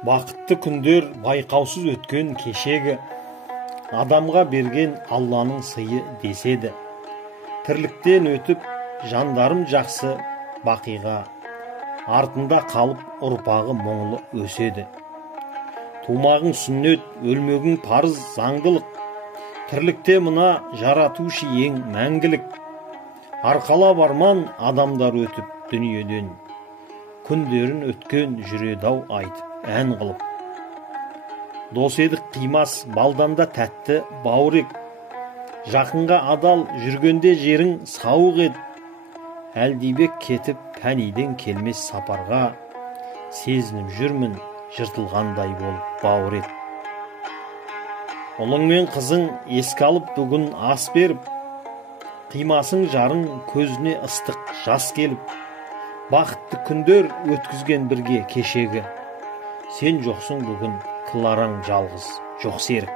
Бақытты күндер байқаусыз өткен кешегі, адамға берген Алланың сыйы деседі. Тірліктен өтіп, жандарым жақсы бақиға, артында қалып ұрпағы мұңлы өседі. Тумағың сүннет, өлмегің парыз заңдылық, тірлікте мына жаратушы ең мәңгілік. Арқалап арман адамдар өтіп дүниеден, күндерін өткен жүреді-ау айтып ән қылып. Дос едік қимас балданда тәтті бауырек, жақынға адал жүргенде жерің сауық ед. Әлдибек кетіп пәниден келмес сапарға, сезініп жүрмін жыртылғандай болып бауыр ед. Ұлың мен қызың еске алып бүгін ас беріп, қимасың жарың көзіне ыстық жас келіп. Бақытты күндер өткізген бірге кешегі, сен жоқсың бүгін қылараң жалғыз жоқ серік.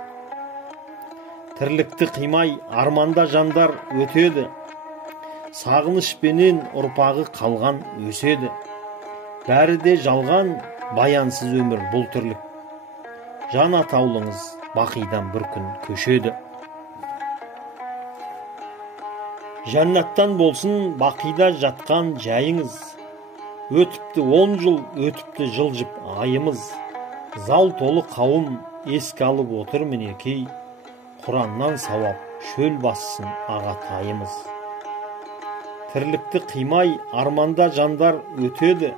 Тірлікті қимай арманда жандар өтеді, сағынышпенен ұрпағы қалған өседі. Бәрі де жалған баянсыз өмір бұл тірлік, жан атаулыңыз бақидан бір күн көшеді. Жәннаттан болсын бақида жатқан жайыңыз, өтіпті 10 жыл, өтіпті жылжып айымыз. Зал толы қауым еске алып отыр мінекей, Құраннан сауап шөл бассын ағатайымыз. Тірлікті қимай арманда жандар өтеді,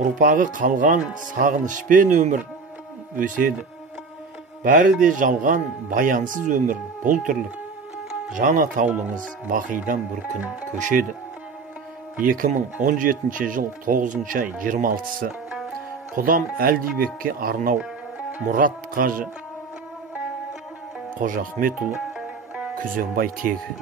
ұрпағы қалған сағынышпен өмір өседі. Бәрі де жалған баянсыз өмір бұл тірлік, жан атаулыңыз бақидан бір күн көшеді. 2017 жыл 9 ай 26-сы Құдам Әлдибекке арнау, Мұрат Қажы Қожахметұлы Күзембай тегі.